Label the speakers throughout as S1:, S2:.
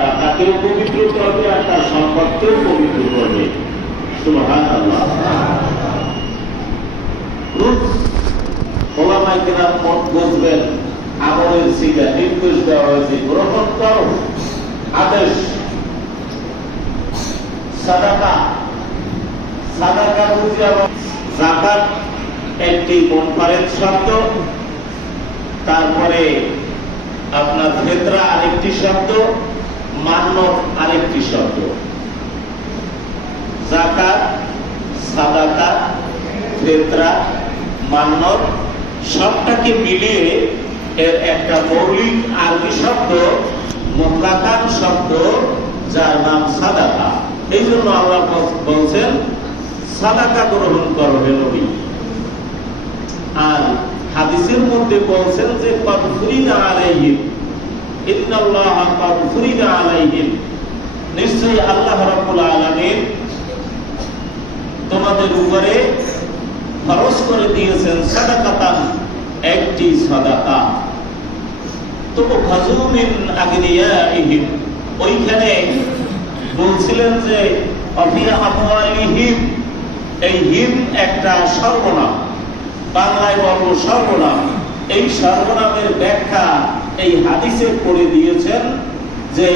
S1: দাতাকেও পবিত্র করবে আর তার পবিত্র করবে। সুবহানাল্লাহ। রুজ ওলামাই কেরাম মত বুঝবেন, আমলের সিগা নির্দেশ দেওয়া হয়েছে। গ্রহণ আদেশ। সাদাকা। সাদাকা বুঝি জাকাত একটি কনফারেন্স শব্দ তারপরে আপনার ফেতরা আরেকটি শব্দ মান্য আরেকটি শব্দ জাকাত, সাদাকা, ফেতরা মান্নত সবটাকে মিলিয়ে এর একটা মৌলিক আরবি শব্দ মোতলাকান শব্দ, যার নাম সাদাকা। এই জন্য আল্লাহ বলছেন, সাদাকা গ্রহণ করো হে নবী। আর হাদিসের মধ্যে বলছেন যে আলাইহিম ইন্নাল্লাহ আলাইহিম। নিশ্চয়ই আল্লাহ রাব্বুল আলামিন তোমাদের উপরে খরচ করে দিয়েছেন সাদাকাতান। একটি সাদাকা। তো ফাজুমিন আগনিয়াইহিম, ওইখানে বলছিলেন যে এই হিম একটা সর্বনাম। বাংলায় বলব সর্বনাম। এই সর্বনামের ব্যাখ্যা এই হাদিসে করে দিয়েছেন যে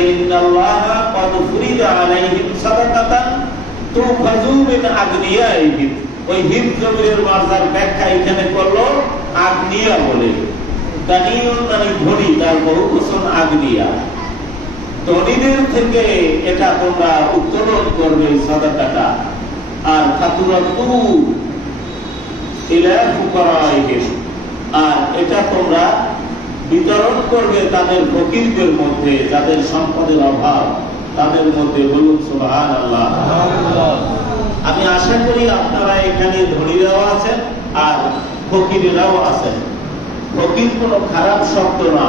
S1: ওই হিম জমির মার্জার ব্যাখ্যা এখানে করল। বলে মানে ধনী তার বহু আগনিয়া ধনীদের থেকে এটা তোমরা উত্তোলন করবে আর আর এটা তোমরা বিতরণ করবে তাদের ফকিরদের মধ্যে, যাদের সম্পদের অভাব, তাদের মধ্যে বলুন সুবহান আল্লাহ আমি আশা করি আপনারা এখানে ধনীরাও আছেন আর ফকিরেরাও আছেন। ফকির কোনো খারাপ শব্দ না।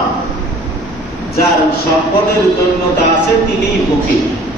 S1: যার সম্পদের জন্যতা আছে তিনিই ফকির